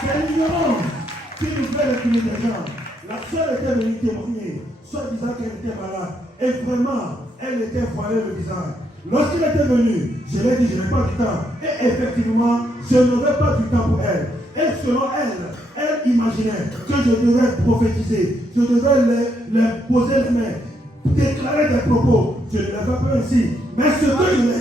C'est l'ignorance qui nous fait reculer les gens. La sœur était venue témoigner, soit disant qu'elle était malade. Et vraiment, elle était voilée le visage. Lorsqu'il était venu, je lui ai dit, je n'ai pas du temps. Et effectivement, je n'aurais pas du temps pour elle. Et selon elle, elle imaginait que je devais prophétiser, je devais les poser les mains, déclarer des propos. Je ne l'ai pas fait ainsi. Mais ce que je lui ai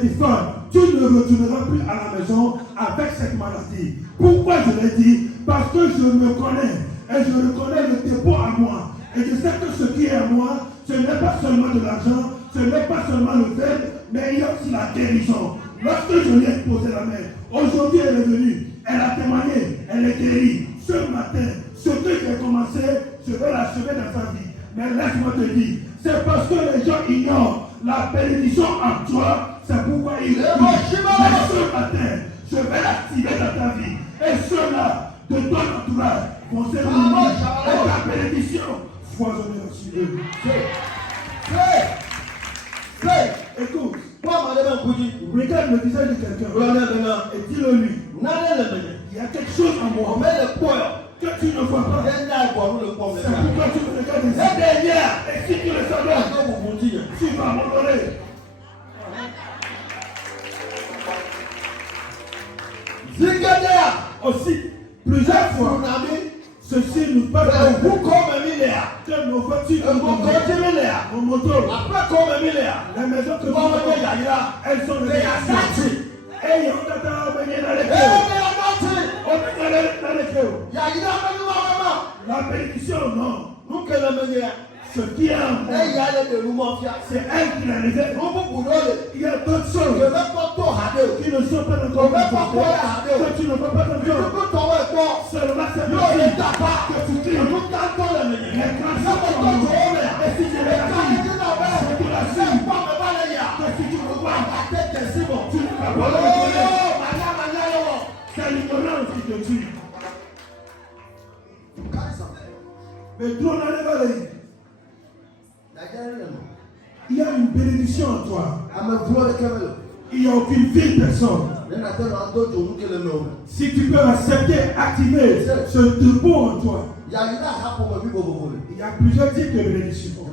dit, femme, tu ne retourneras plus à la maison avec cette maladie. Pourquoi je l'ai dit? Parce que je me connais et je reconnais le dépôt à moi. Et je sais que ce qui est à moi, ce n'est pas seulement de l'argent, ce n'est pas seulement le fait, mais il y a aussi la guérison. Lorsque je lui ai posé la main, aujourd'hui elle est venue, elle a témoigné, elle est guérie. Ce matin, ce que j'ai commencé, je vais l'achever dans sa vie. Mais laisse-moi te dire, c'est parce que les gens ignorent la bénédiction en toi, c'est pourquoi ils disent. Mais ce matin, je vais l'activer dans ta vie. Et ceux-là de ton entourage vont se réunir et ta bénédiction foisonner sur eux. Écoute, regarde le visage de quelqu'un et dis-le lui. Il y a quelque chose en moi que tu ne vois pas. C'est pourquoi tu me regardes ici. Et si tu le savais, tu vas m'honorer. Aussi, plusieurs fois, ceci nous parle que nos voitures, nos motos, les maisons que nous avons, elles sont des actions. Et la bénédiction, non. Ce qui est en moi, c'est elle qui l'a révélé. Il y a d'autres choses qui ne sont pas encore que tu ne peux pas encore. Seulement c'est que tu cries. Et si je l'ai dit, c'est pour la suite. Que si tu me vois, tu ne vas pas le dire. C'est l'ignorance qui te tue. Mais toi, il y a une bénédiction en toi. Il n'y a aucune ville personne. Si tu peux accepter, activer ce dépôt en toi. Il y a plusieurs types de bénédictions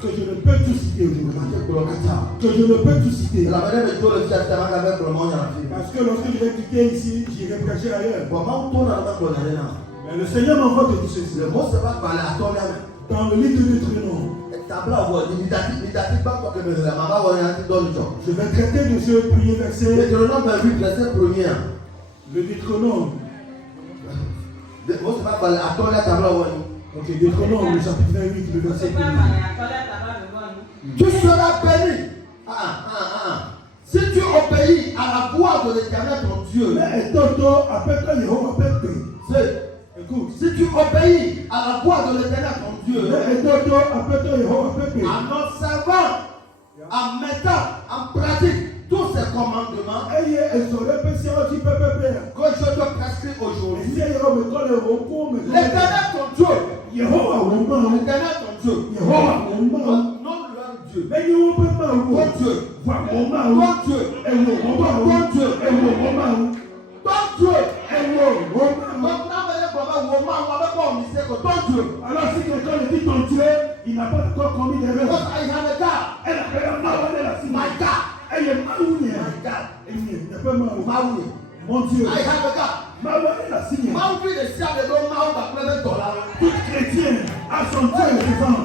que je ne peux tout citer aujourd'hui. Que je ne peux tout citer. Parce que lorsque je vais quitter ici, j'irai prêcher ailleurs. Mais le Seigneur m'envoie de tout ceci. Dans le livre de Deutéronome, je vais traiter de ce premier verset. Le Deutéronome. Ok, Deutéronome, le chapitre 28, le verset 1. Tu seras béni. Si tu obéis à la voix de l'Éternel ton Dieu. Écoute, si tu obéis à la voix de l'Éternel ton Dieu, en observant, en mettant en pratique tous ces commandements que je te prescris aujourd'hui, l'Éternel ton Dieu, l'Éternel ton Dieu, non leur Dieu, ton Dieu, alors si quelqu'un dit ton Dieu, il n'a pas encore commis d'erreur. Elle a fait un mal, elle a signé. Elle est maounie. Elle n'est pas maounie. Mon Dieu. Maounie, elle a signé. Tout chrétien a son Dieu vivant.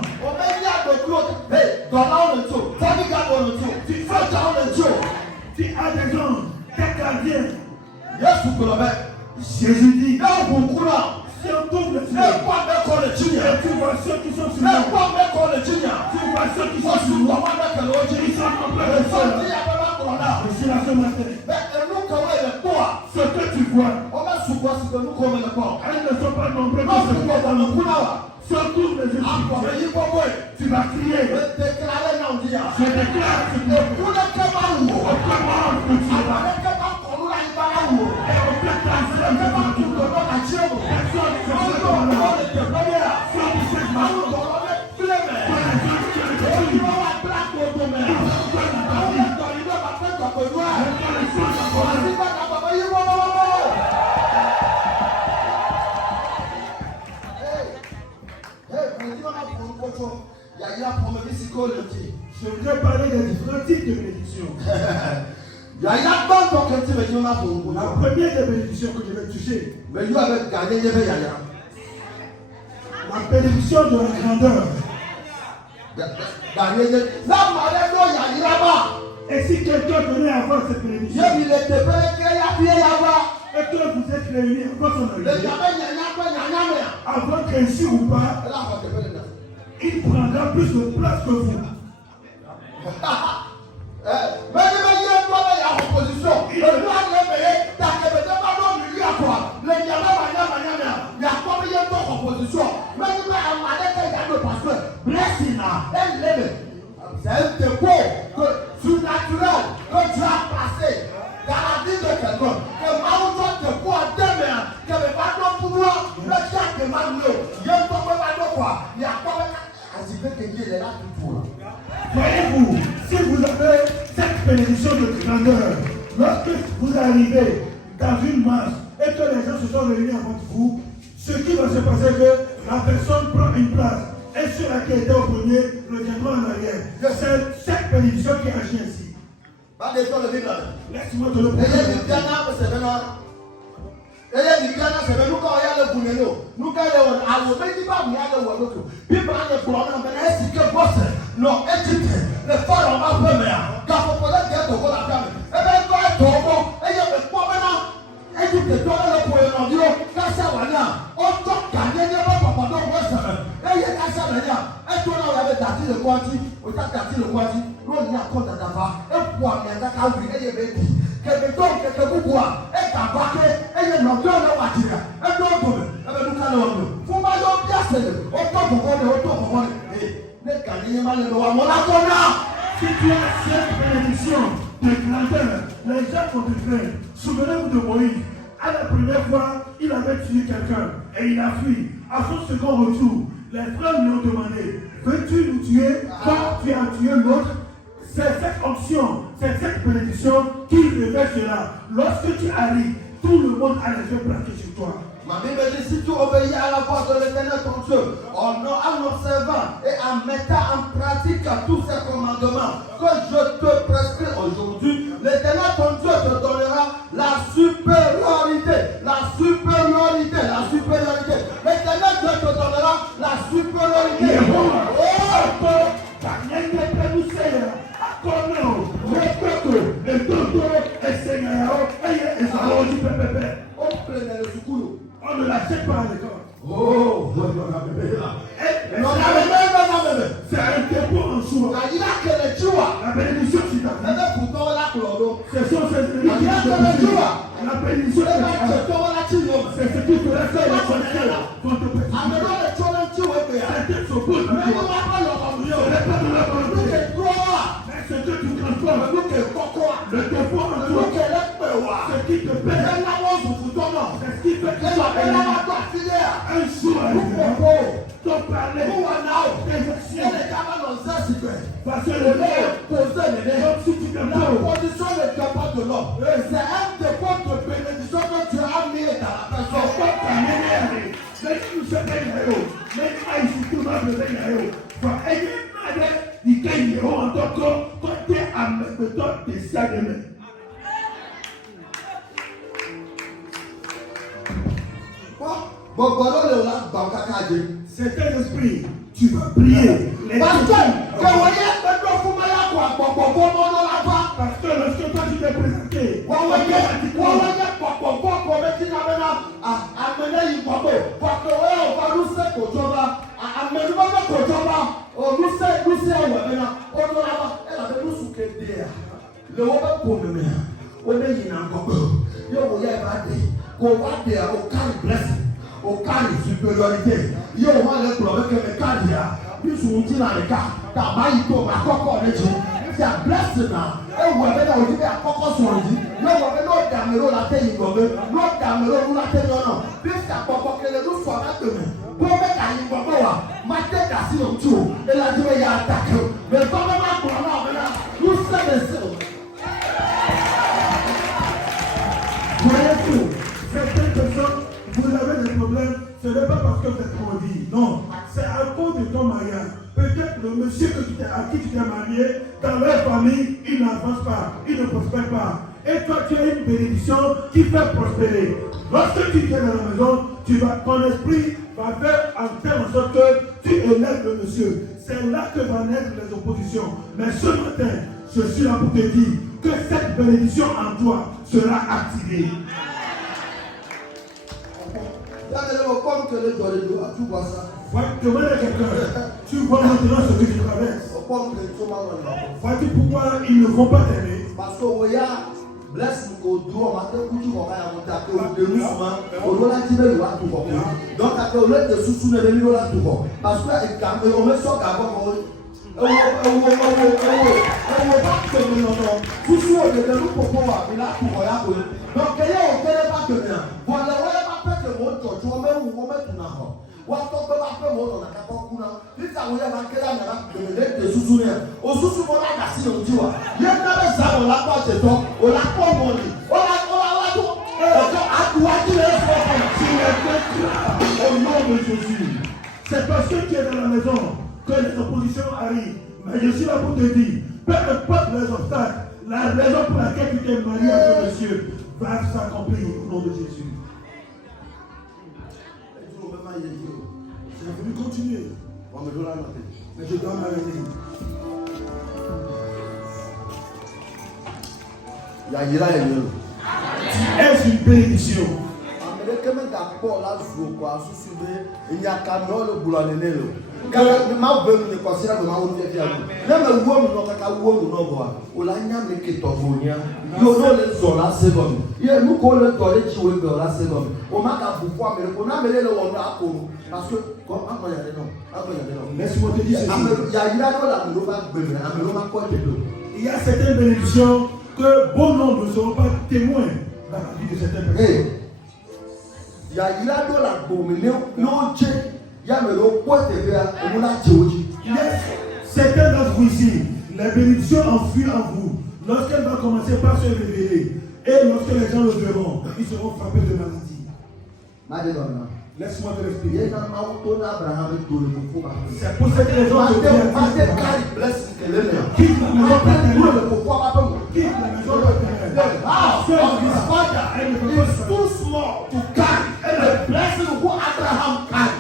Tu as des anges, des gardiens. Jésus dit, si on tombe le ciel, tu vois ceux qui sont sur nous. Tu vois ceux qui sont sur nous. Ils sont complètement de sol. Je suis là ce matin. Ce que tu vois, elles ne sont pas nombreuses que ce qu'il y a dans le monde. Surtout les esprits. Tu vas crier. Je déclare que tu Je voudrais parler des différents types de bénédictions. La première des bénédictions que je vais toucher, la bénédiction de la grandeur. Et si quelqu'un venait avoir cette bénédiction, et que vous êtes réunis avant son arrivée, avant qu'ainsi ou pas, il prendra plus de place que vous. C'est un dépôt surnaturel que tu as placé dans la vie de quelqu'un. Que Maouton te voit demain, que le bâton pour moi, le chien de Mamlo, il y a un peu de quoi. Il y a pas de que Dieu est là pour toi. Voyez-vous, si vous avez cette bénédiction de grandeur, lorsque vous arrivez dans une masse et que les gens se sont réunis avant vous, ce qui va se passer est que la personne prend une place et ceux qui étaient au premier reviendront en arrière. C'est cette bénédiction qui agit ainsi. Laisse-moi te le prouver. Si tu as cette bénédiction de grandeur, les gens vont te craindre. Souvenez-vous de Moïse. À la première fois, il avait tué quelqu'un et il a fui. À son second retour, les frères lui ont demandé: veux-tu nous tuer quand tu as tué l'autre? C'est cette option, c'est cette bénédiction qui révèle cela. Lorsque tu arrives, tout le monde a les yeux braqués sur toi. Ma Bible dit, si tu obéis à la voix de l'Éternel ton Dieu, en observant et en mettant en pratique tous ces commandements que je te prescris aujourd'hui, l'Éternel ton Dieu te donnera la supériorité. L'Éternel Dieu te donnera la supériorité. On ne l'achète pas à l'école. Oh, c'est un dépôt en soi. La bénédiction, c'est ta vie. Ce sont ces bénédictions. La bénédiction, c'est ce qui te reste à la conscience. Quand te certains s'opposent à toi. Ce n'est pas de la volonté. Mais ce que tu transformes, le dépôt en soi, ce qui te paie, c'est ce qui fait que tu sois élevé. Un jour, ton parler, tes actions, parce que le nez, comme si tu te la position n'est pas de l'homme. C'est un dépôt de bénédiction que tu as mis dans la personne. C'est un esprit. Tu vas prier. Parce que lorsque toi tu t'es présenté, au carré supériorité. Yo, on va le problème que mes carrières, nous sommes dit dans les cas, t'as pas eu ton accord avec lui. C'est un blessé là. Et vous avez là, vous avez un accord sur lui. Nous avons l'autre caméra la tête, l'autre caméra nous la tête, non. Puis c'est un accord que nous soient là demain. Pour mettre à l'immobilier, ma tête a si longtemps. Et la durée y a attaqué. Mais quand même, nous sommes des seuls. Voyez-vous, certaines personnes, vous avez des problèmes, ce n'est pas parce que vous êtes maudit. Non, c'est à cause de ton mariage. Peut-être le monsieur à qui tu t'es marié, dans leur famille, ils n'avancent pas, ils ne prospèrent pas. Et toi, tu as une bénédiction qui fait prospérer. Lorsque tu viens dans la maison, ton esprit va faire en sorte que tu élèves le monsieur. C'est là que vont naître les oppositions. Mais ce matin, je suis là pour te dire que cette bénédiction en toi sera activée. Comme que les doigts, tu vois ça. Demande à quelqu'un, tu vois maintenant ce que tu traverses. Vois-tu pourquoi ils ne vont pas t'aimer? Parce que bless au dos, matin, quand tu vas monter au début, souvent, au dos, là, tu veux le voir tout bon. Donc, après, au lieu de sous-sous, le milieu là tout bon. Parce que, on met ça d'abord, on va sous-sous, on est de nous pour pouvoir, mais là, tout va. Donc, il y a aucun pas que bien. Voilà, on va pas faire que mon tour, tu vas même où on met tout d'abord. Watu kwa hapo moto na kapo kuna lita uya makela na de susune o susu mo la kasi no jiwa ye na be sa o la kwa se to o la kwa mo ni o la to o to atuwa ti le so ko au nom de Jésus. C'est parce que tu es dans la maison que les oppositions arrivent. Mais je suis là pour te dire, peu importe les obstacles, la raison pour laquelle tu t'es marié à ce monsieur va s'accomplir au nom de Jésus. J'ai voulu continuer, mais je dois m'arrêter. Est-ce une bénédiction? Laisse-moi te dire ceci. Il y a certaines bénédictions que bon nombre ne seront pas témoins dans la vie de certaines personnes. Certains d'entre vous ici, la bénédiction enfuit en vous. Lorsqu'elle va commencer par se révéler, et lorsque les gens le verront, ils seront frappés de maladie. Laisse-moi te l'expliquer. C'est pour cette raison que Dieu quitte la maison paternelle. Quitte la maison paternelle. Parce que his father is too small to carry. And the blessing of Abraham carry.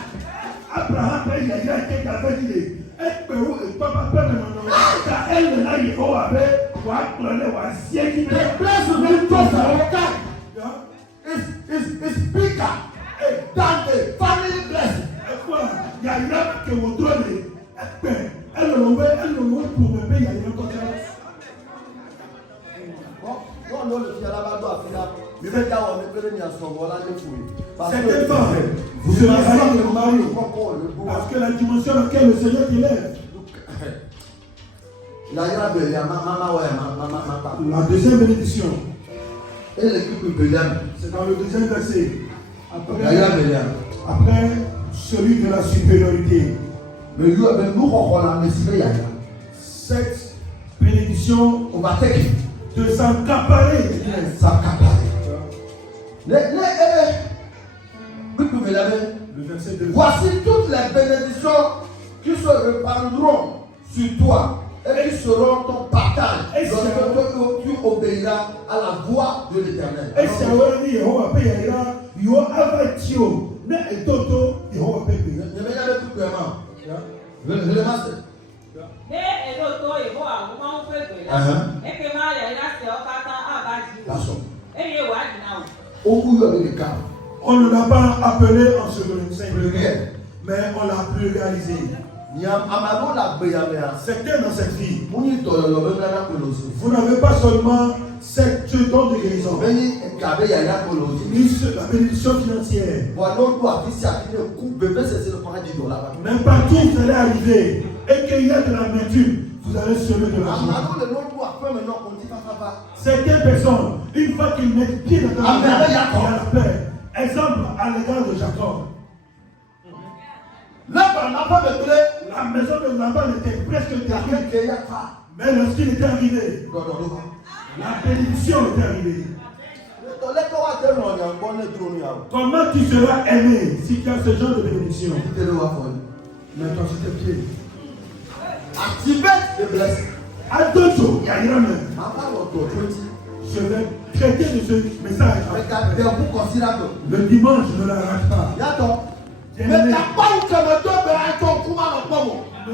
Abraham paye la grâce qu'avait dit. Et Pérou et papa père maintenant. Car elle n'a eu au avec. The blessing of God is bigger than the family blessing. Il y a une âme que vous donnez. Elle le loue pour me payer. Il y a une autre chose. Certaines femmes, vous serez avec le mari. Parce que la dimension dans laquelle le Seigneur t'élève. La deuxième bénédiction. C'est dans le deuxième verset. Après celui de la supériorité. Cette bénédiction de s'accaparer. Le verset 2. Voici toutes les bénédictions qui se répandront sur toi et qui seront ton partage lorsque tu obéiras à la voix de l'Éternel. On ne l'a pas appelé en second, mais on l'a pluralisé. Certains dans cette vie, vous n'avez pas seulement cette don de guérison, la bénédiction financière. Même partout où vous allez arriver et qu'il y a de l'amertume, vous allez semer de l'argent. Certaines personnes, une fois qu'ils mettent pied dans la maison, il y a la paix. Exemple à l'égard de Jacob. La maison de Laban était presque terminée. Mais lorsqu'il était arrivé, la bénédiction est arrivée. Comment tu seras aimé si tu as ce genre de bénédiction? Maintenant, sur tes pieds. Activate the blessing. Attention, il y a rien même. Je vais traiter de ce message. Le dimanche, je ne la rate pas. Ne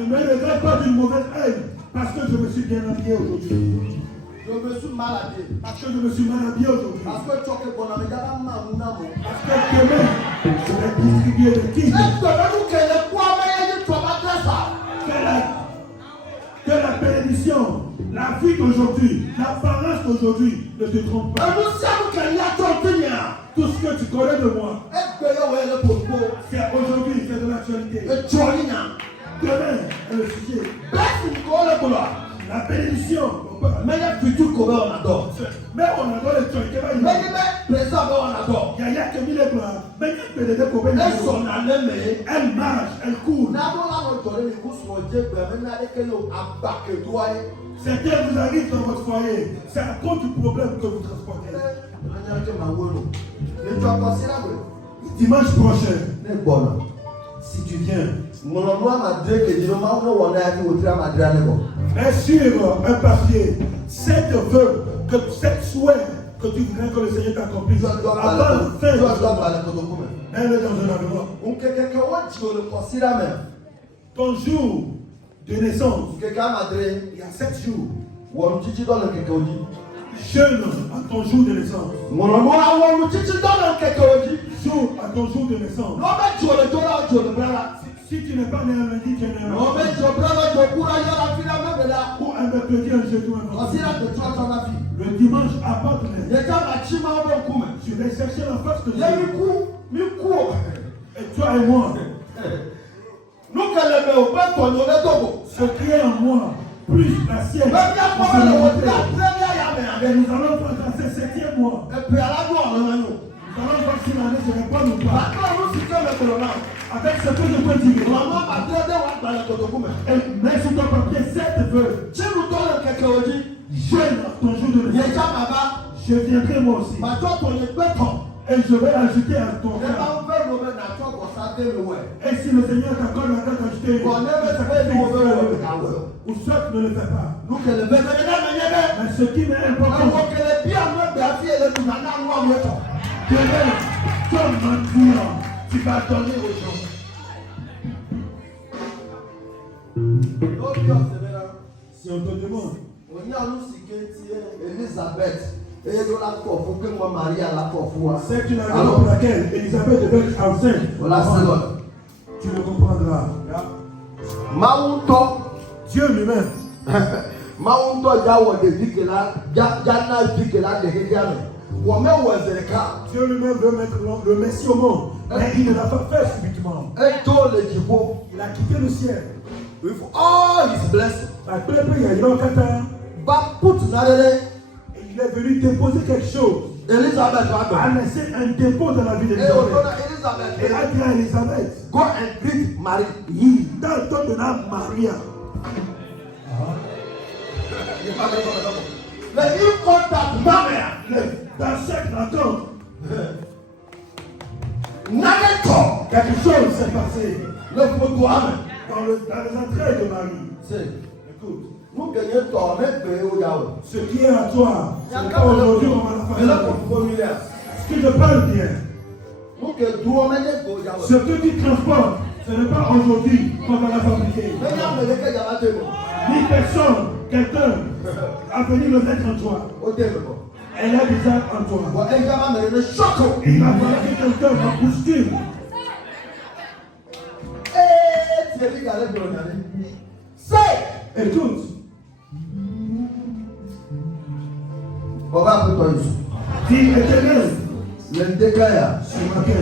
me regarde pas d'une mauvaise haine parce que je me suis bien habillé aujourd'hui. Je me suis mal habillé. Parce que je me suis mal habillé aujourd'hui. Parce que demain, je vais distribuer des kits. Que la bénédiction, la vie d'aujourd'hui, l'apparence d'aujourd'hui ne te trompe pas. Tout ce que tu connais de moi, c'est aujourd'hui, c'est de l'actualité. Demain est le sujet. La bénédiction, mais on adore les trucs. Il y a que mille bras, mais elle marche, elle court. C'est qu'elle vous arrive dans votre foyer. C'est à cause du problème que vous transportez. Dimanche prochain, si tu viens, mets sur un papier 7 vœux, que 7 souhaits que tu voudrais que le Seigneur t'accomplisse avant la fin. Mets-le dans un enveloppe. Ton jour de naissance, il y a 7 jours. Jeûne à ton jour de naissance. Jour à ton jour de naissance. Si tu n'es pas né un lundi, tu es né un lundi. Ou un mercredi, un jeudi, un vendredi. Le dimanche, apporte-les. Je vais chercher la face de Dieu. Et toi et moi, ce qui est en moi, plus la sienne, et nous allons voir dans ce 7e mois. Nous allons voir si l'année se répond ou pas. Avec ce que je peux dire, mets sur ton papier 7 vœux. Jeûne ton jour de naissance. Je viendrai moi aussi. Et je vais ajouter à ton cœur. Et si le Seigneur t'accorde la date d'ajouter, ou soit ne le fais pas. Mais ce qui m'est important, demain, comme maintenant, tu vas donner aux gens. Si on te demande, c'est une raison pour laquelle Elisabeth devait être enceinte. Tu le comprendras. Dieu lui-même. Dieu lui-même veut mettre le Messie au monde, mais il ne l'a pas fait subitement. Il a quitté le ciel. With all his blessings. Et il est venu déposer quelque chose. Elizabeth a laissé un dépôt dans la vie d'Elisabeth. Et a dit à Elisabeth, go and greet Marie. Il donne Maria. Mais il contacte ma mère. Dans cette rencontre, quelque chose s'est passé. Le programme dans les entrées de Marie. Écoute. Nous gagnons ce qui est à toi, c'est pas aujourd'hui on va la faire. Ce que je parle bien, ce que tu transportes, ce n'est pas aujourd'hui qu'on va la fabriquer. Ni personne, quelqu'un a venu le mettre en toi. Elle est déjà en toi. Il va falloir que quelqu'un va bousculer. Écoute. Dis Éternel, le déclare ce matin.